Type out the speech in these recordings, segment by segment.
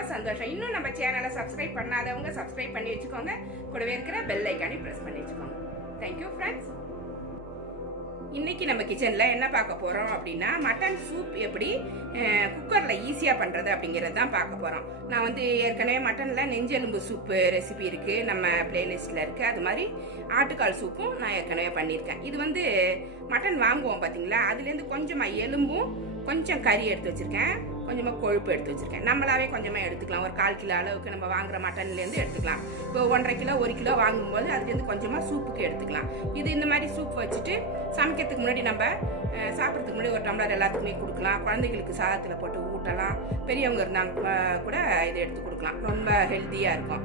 ரொம்ப சந்தோஷம். இன்னும் நம்ம சேனலை சப்ஸ்கிரைப் பண்ணாதவங்க சப்ஸ்கிரைப் பண்ணி வச்சுக்கோங்க. கூடவே இருக்கிற பெல் ஐக்கானே ப்ரெஸ் பண்ணி வச்சுக்கோங்க. தேங்க்யூ ஃப்ரெண்ட்ஸ் இன்றைக்கி நம்ம கிச்சனில் என்ன பார்க்க போகிறோம் அப்படின்னா மட்டன் சூப் எப்படி குக்கரில் ஈஸியாக பண்ணுறது அப்படிங்கிறது தான் பார்க்க போகிறோம் நான் வந்து ஏற்கனவே மட்டனில் நெஞ்செலும்பு சூப்பு ரெசிபி இருக்குது நம்ம பிளேலிஸ்ட்ல இருக்குது அது மாதிரி ஆட்டுக்கால் சூப்பும் நான் ஏற்கனவே பண்ணியிருக்கேன். இது வந்து மட்டன் வாங்குவோம் பார்த்தீங்களா அதுலேருந்து கொஞ்சமாக எலும்பும் கொஞ்சம் கறி எடுத்து வச்சுருக்கேன். கொஞ்சமாக கொழுப்பு எடுத்து வச்சிருக்கேன். நம்மளாவே கொஞ்சமாக எடுத்துக்கலாம். ஒரு கால் கிலோ அளவுக்கு நம்ம வாங்குற மட்டன்லேருந்து எடுத்துக்கலாம். இப்போ ஒன்றரை கிலோ ஒரு கிலோ வாங்கும்போது அதுலேருந்து கொஞ்சமாக சூப்புக்கு எடுத்துக்கலாம். இது இந்த மாதிரி சூப் வச்சுட்டு சமைக்கிறதுக்கு முன்னாடி நம்ம சாப்பிட்றதுக்கு முன்னாடி ஒரு டம்ளர் எல்லாத்துக்குமே கொடுக்கலாம். குழந்தைகளுக்கு சாதத்தில் போட்டு ஊட்டலாம். பெரியவங்க இருந்தாங்க கூட இதை எடுத்து கொடுக்கலாம். ரொம்ப ஹெல்த்தியாக இருக்கும்.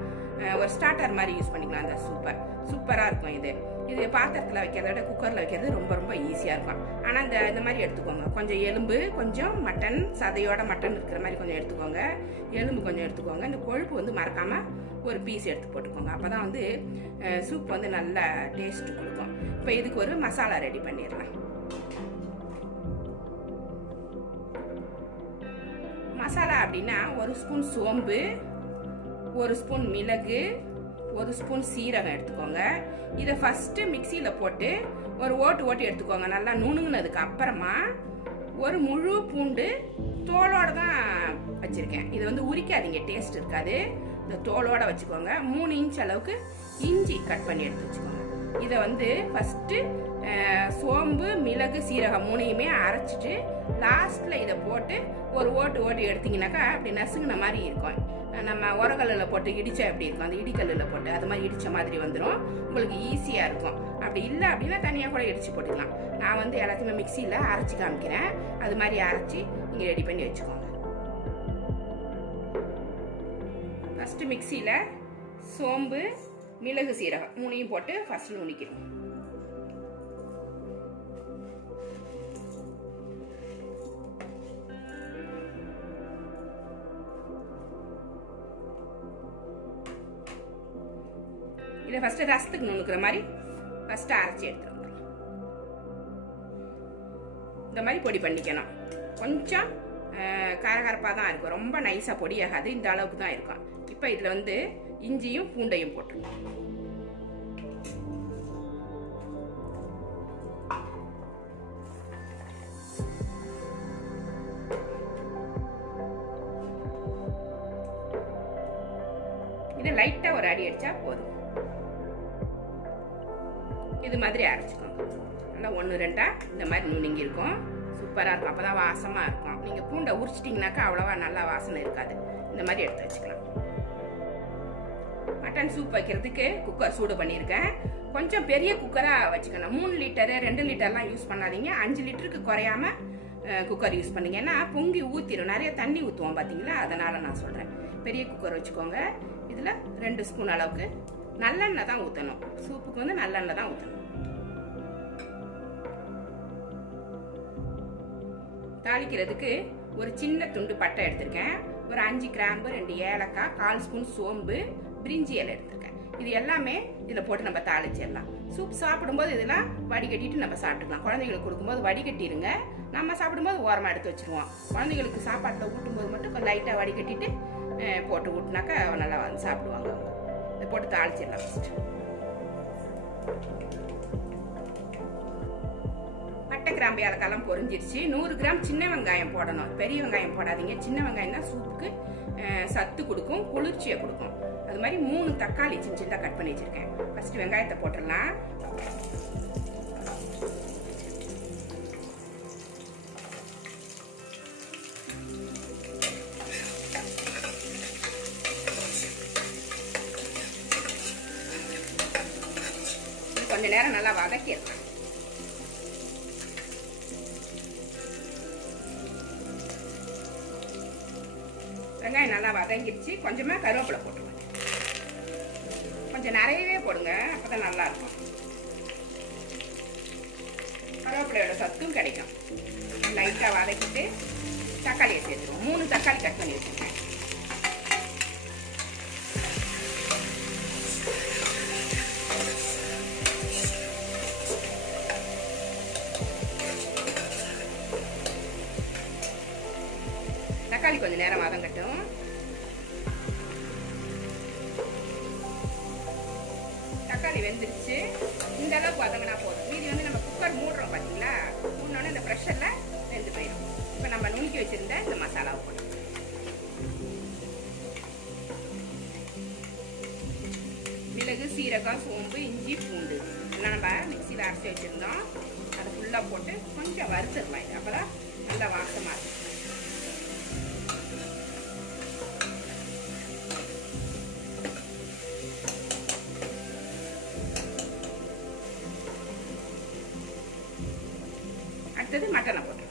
ஒரு ஸ்டார்டர் மாதிரி யூஸ் பண்ணிக்கலாம். அந்த சூப்பை சூப்பராக இருக்கும் இது. இது பாத்திரத்தில் வைக்கிறத விட குக்கரில் வைக்கிறது ரொம்ப ரொம்ப ஈஸியாக இருக்கும். ஆனால் இந்த இந்த மாதிரி எடுத்துக்கோங்க. கொஞ்சம் எலும்பு கொஞ்சம் மட்டன் சதையோட மட்டன் இருக்கிற மாதிரி கொஞ்சம் எடுத்துக்கோங்க. எலும்பு கொஞ்சம் எடுத்துக்கோங்க. இந்த கொழுப்பு வந்து மறக்காமல் ஒரு பீஸ் எடுத்து போட்டுக்கோங்க. அப்போ தான் வந்து சூப் வந்து நல்ல டேஸ்ட் கொடுக்கும். இப்போ இதுக்கு ஒரு மசாலா ரெடி பண்ணிடலாம். மசாலா அப்படின்னா ஒரு ஸ்பூன் சோம்பு ஒரு ஸ்பூன் மிளகு ஒரு ஸ்பூன் சீரகம் எடுத்துக்கோங்க. இதை ஃபஸ்ட்டு மிக்சியில் போட்டு ஒரு ஓட்டு ஓட்டு எடுத்துக்கோங்க. நல்லா நுணுங்கினதுக்கு அப்புறமா ஒரு முழு பூண்டு தோலோடு தான் வச்சுருக்கேன். இதை வந்து உரிக்காதீங்க டேஸ்ட் இருக்காது. இந்த தோலோடு வச்சுக்கோங்க. மூணு இன்ச் அளவுக்கு இஞ்சி கட் பண்ணி எடுத்து வச்சுக்கோங்க. இதை வந்து ஃபஸ்ட்டு சோம்பு மிளகு சீரகம் மூணையுமே அரைச்சிட்டு லாஸ்ட்டில் இதை போட்டு ஒரு ஓட்டு ஓட்டு எடுத்தீங்கன்னாக்கா அப்படி நசுங்கின மாதிரி இருக்கும். நம்ம உரக்கல்லில் போட்டு இடிச்சா எப்படி இருக்கும்? அந்த இடிக்கல்லில் போட்டு அது மாதிரி இடித்த மாதிரி வந்துடும் உங்களுக்கு ஈஸியாக இருக்கும். அப்படி இல்லை அப்படின்னா தனியாக கூட இடித்து போட்டுக்கலாம். நான் வந்து எல்லாத்தையுமே மிக்சியில் அரைச்சி காமிக்கிறேன். அது மாதிரி அரைச்சி நீங்கள் ரெடி பண்ணி வச்சுக்கோங்க. ஃபஸ்ட்டு மிக்சியில் சோம்பு மிளகு சீரகம் மூணையும் போட்டு ஃபஸ்ட்டு நுணிக்கிறோம் இப்படி ஃபஸ்ட்டு ரசத்துக்கு நுணுக்கிற மாதிரி ஃபஸ்ட்டு அரைச்சி எடுத்துட்டு இந்த மாதிரி பொடி பண்ணிக்கணும். கொஞ்சம் கரகரப்பாக தான் இருக்கும். ரொம்ப நைஸாக பொடியாகாது இந்த அளவுக்கு தான் இருக்கும். இப்போ இதில் வந்து இஞ்சியும் பூண்டையும் போட்டுருணும் இதை லைட்டாக ஒரு அடி அடித்தா போதும். இது மாதிரி அரைச்சிக்கோங்க. நல்லா ஒன்று ரெண்டா? இந்த மாதிரி நுணுங்கி இருக்கும். சூப்பராக இருக்கும். அப்போ தான் வாசமாக இருக்கும். நீங்கள் பூண்டை உரிச்சிட்டிங்கனாக்கா அவ்வளோவா நல்லா வாசனை இருக்காது. இந்த மாதிரி எடுத்து வச்சுக்கலாம். மட்டன் சூப் வைக்கிறதுக்கு குக்கர் சூடு பண்ணியிருக்கேன். கொஞ்சம் பெரிய குக்கராக வச்சுக்கணும். மூணு லிட்டரு ரெண்டு லிட்டர்லாம் யூஸ் பண்ணாதீங்க. அஞ்சு லிட்டருக்கு குறையாம குக்கர் யூஸ் பண்ணுங்க. ஏன்னா பொங்கி ஊற்றிடும் நிறைய தண்ணி ஊற்றுவோம் பார்த்தீங்களா அதனால் நான் சொல்கிறேன் பெரிய குக்கர் வச்சுக்கோங்க. இதில் ரெண்டு ஸ்பூன் அளவுக்கு நல்லெண்ணெய் தான் ஊற்றணும் சூப்புக்கு வந்து நல்லெண்ணெய் தான் ஊற்றணும் தாளிக்கிறதுக்கு ஒரு சின்ன துண்டு பட்டை எடுத்திருக்கேன். ஒரு அஞ்சு கிராம்பு ரெண்டு ஏலக்காய் கால் ஸ்பூன் சோம்பு பிரிஞ்சி இலை எடுத்திருக்கேன். இது எல்லாமே இதில் போட்டு நம்ம தாளிச்சிடலாம். சூப் சாப்பிடும்போது இதெல்லாம் வடிகட்டிட்டு நம்ம சாப்பிட்டுக்கலாம். குழந்தைங்களுக்கு கொடுக்கும்போது வடிகட்டிடுங்க நம்ம சாப்பிடும்போது ஓரமாக எடுத்து வச்சிருவோம். குழந்தைங்களுக்கு சாப்பாட்டில் ஊட்டும்போது மட்டும் கொஞ்சம் லைட்டாக வடிகட்டிட்டு போட்டு ஊட்டினாக்கா நல்லா வந்து சாப்பிடுவாங்க அவங்க. இதை போட்டு தாளிச்சிடலாம் ஃபஸ்ட்டு பட்டை கிராம்பு ஏலக்காயெல்லாம் பொரிஞ்சிருச்சு. நூறு கிராம் சின்ன வெங்காயம் போடணும். பெரிய வெங்காயம் போடாதீங்க. சின்ன வெங்காயம் தான் சூப்புக்கு சத்து கொடுக்கும் குளிர்ச்சியை கொடுக்கும். அது மாதிரி மூணு தக்காளி சின்ன சின்னதாக கட் பண்ணி வச்சிருக்கேன். ஃபர்ஸ்ட் வெங்காயத்தை போட்டுடலாம். கொஞ்ச நேரம் நல்லா வதக்கிடலாம். வெங்காயம் நல்லா வதங்கிடுச்சு கொஞ்சமாக கருவேப்பிலை போட்டுருங்க கொஞ்சம் நிறையவே போடுங்க. அப்போ தான் நல்லாயிருக்கும். கருவேப்பிலையோட சத்தும் கிடைக்கும். லைட்டாக வதக்கிட்டு தக்காளியை சேர்த்துருவோம் மூணு தக்காளி கட் பண்ணி வச்சுருக்கேன். தக்காளி கொஞ்சம் நேரம் வதங்கட்டும் தக்காளி வெந்துருச்சு. இந்த அளவுக்கு வதங்கினா போதும். மீதி வந்து நம்ம குக்கர் மூடுறோம் பார்த்தீங்களா மூடனோடனே இந்த ப்ரெஷரில் வெந்து போயிடும் இப்போ நம்ம நுணுக்கி வச்சுருந்த இந்த மசாலாவை போடும் மிளகு சீரகம் சோம்பு இஞ்சி பூண்டு. எல்லாம் நம்ம மிக்சியில் அரைச்சி வச்சுருந்தோம். அதை ஃபுல்லாக போட்டு கொஞ்சம் வறுத்துடலாம் இது அப்போ தான் நல்லா வாசமாக இருக்கும். அடுத்தது மட்டனை போட்டு.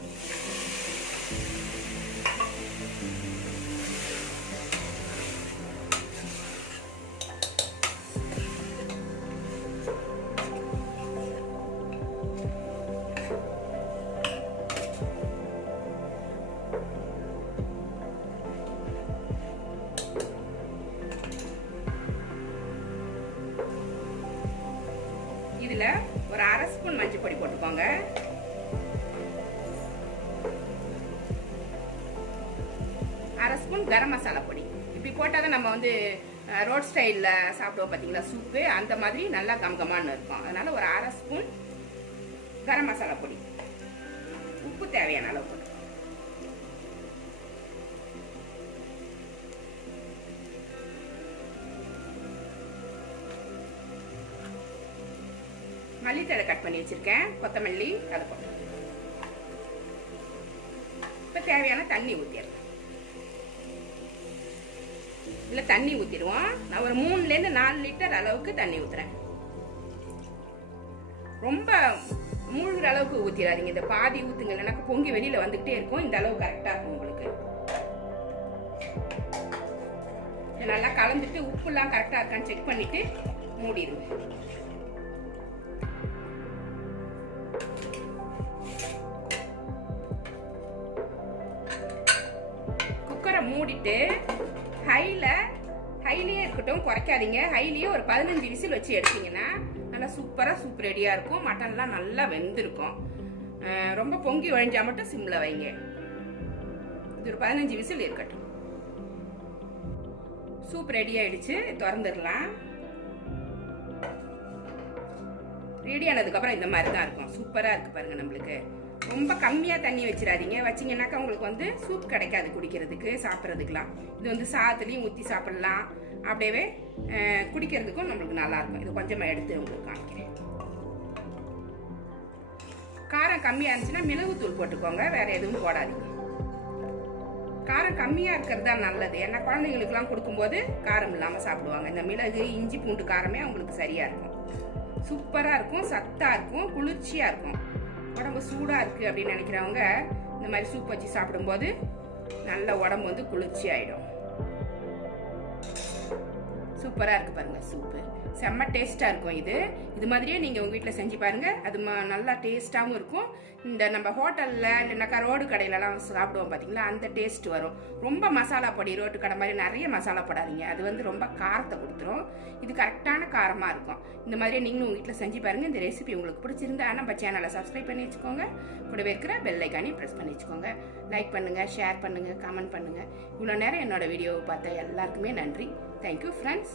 இதில் ஒரு அரை ஸ்பூன் மஞ்சள் பொடி போட்டுக்கோங்க. கரம் மசாலா பொடி. இப்படி போட்டால் தான் நம்ம வந்து ரோட் ஸ்டைலில் சாப்பிடுவோம் பார்த்தீங்களா சூப்பு அந்த மாதிரி நல்லா கமகமான்னு இருக்கும். அதனால் ஒரு அரை ஸ்பூன் கரம் மசாலா பொடி. உப்பு தேவையான அளவு போட்டு மல்லித்தழை கட் பண்ணி வச்சுருக்கேன். கொத்தமல்லி அதை போட்டு. இப்போ தேவையான தண்ணி ஊற்றி இதில் தண்ணி ஊற்றிடுவோம் நான் ஒரு மூணுலேருந்து நாலு லிட்டர் அளவுக்கு தண்ணி ஊற்றுறேன் ரொம்ப மூழ்கிற அளவுக்கு ஊற்றிடாதீங்க இந்த பாதி ஊற்றுங்க இல்லைனாக்கா பொங்கி வெளியில் வந்துக்கிட்டே இருக்கும். இந்த அளவு கரெக்டாக இருக்கும் உங்களுக்கு. நல்லா கலந்துட்டு உப்புலாம் கரெக்டாக இருக்கான்னு செக் பண்ணிவிட்டு மூடிடுவேன் குக்கரை மூடிட்டு ஹையில் ஹைலியே இருக்கட்டும் குறைக்காதீங்க. ஹைலியே ஒரு பதினஞ்சு விசில் வச்சு எடுத்தீங்கன்னா நல்லா சூப்பராக சூப் ரெடியாக இருக்கும். மட்டன்லாம் நல்லா வெந்திருக்கும். ரொம்ப பொங்கி வழிஞ்சா மட்டும் சிம்மில் வைங்க. இது ஒரு பதினஞ்சு விசில் இருக்கட்டும். சூப் ரெடி ஆயிடுச்சு. திறந்துடலாம். ரெடி ஆனதுக்கப்புறம் இந்த மாதிரி தான் இருக்கும். சூப்பராக இருக்குது பாருங்கள் நம்மளுக்கு. ரொம்ப கம்மியாக தண்ணி வச்சிடாதீங்க. வச்சிங்கன்னாக்கா உங்களுக்கு வந்து சூப் கிடைக்காது குடிக்கிறதுக்கு சாப்பிட்றதுக்கெலாம் இது வந்து சாதத்துலேயும் ஊற்றி சாப்பிட்லாம். அப்படியே குடிக்கிறதுக்கும் நம்மளுக்கு நல்லாயிருக்கும் இது கொஞ்சமாக எடுத்து உங்களுக்கு காமிக்கிறேன். காரம் கம்மியாக இருந்துச்சுன்னா மிளகுத்தூள் போட்டுக்கோங்க. வேறு எதுவும் போடாதீங்க. காரம் கம்மியாக இருக்கிறது தான் நல்லது. ஏன்னா குழந்தைங்களுக்குலாம் கொடுக்கும்போது காரம் இல்லாமல் சாப்பிடுவாங்க. இந்த மிளகு இஞ்சி பூண்டு காரமே அவங்களுக்கு சரியாக இருக்கும். சூப்பராக இருக்கும் சத்தாக இருக்கும் குளிர்ச்சியாக இருக்கும். உடம்பு சூடாக இருக்குது அப்படின்னு நினைக்கிறவங்க இந்த மாதிரி சூப் வச்சு சாப்பிடும்போது நல்ல உடம்பு வந்து குளிர்ச்சி ஆகிடும் சூப்பராக இருக்குது பாருங்கள் சூப்பு செம்ம டேஸ்ட்டாக இருக்கும் இது. இது மாதிரியே நீங்கள் உங்கள் வீட்டில் செஞ்சு பாருங்கள் அது நல்லா டேஸ்ட்டாகவும் இருக்கும். இந்த நம்ம ஹோட்டலில் இல்லைனாக்கா ரோடு கடையிலலாம் சாப்பிடுவோம் பார்த்தீங்களா அந்த டேஸ்ட் வரும். ரொம்ப மசாலா பொடி ரோட்டு கடை மாதிரி நிறைய மசாலா போடாதீங்க. அது வந்து ரொம்ப காரத்தை கொடுத்துரும். இது கரெக்டான காரமாக இருக்கும். இந்த மாதிரியே நீங்களும் உங்கள் வீட்டில் செஞ்சு பாருங்கள் இந்த ரெசிபி உங்களுக்கு பிடிச்சிருந்தா நம்ம சேனலை சப்ஸ்கிரைப் பண்ணி வச்சுக்கோங்க. கூடவே இருக்கிற பெல் ப்ரெஸ் பண்ணி வச்சுக்கோங்க. லைக் பண்ணுங்கள் ஷேர் பண்ணுங்கள் கமெண்ட் பண்ணுங்கள் இவ்வளோ நேரம் என்னோடய வீடியோவை பார்த்த எல்லாருக்குமே நன்றி. Thank you friends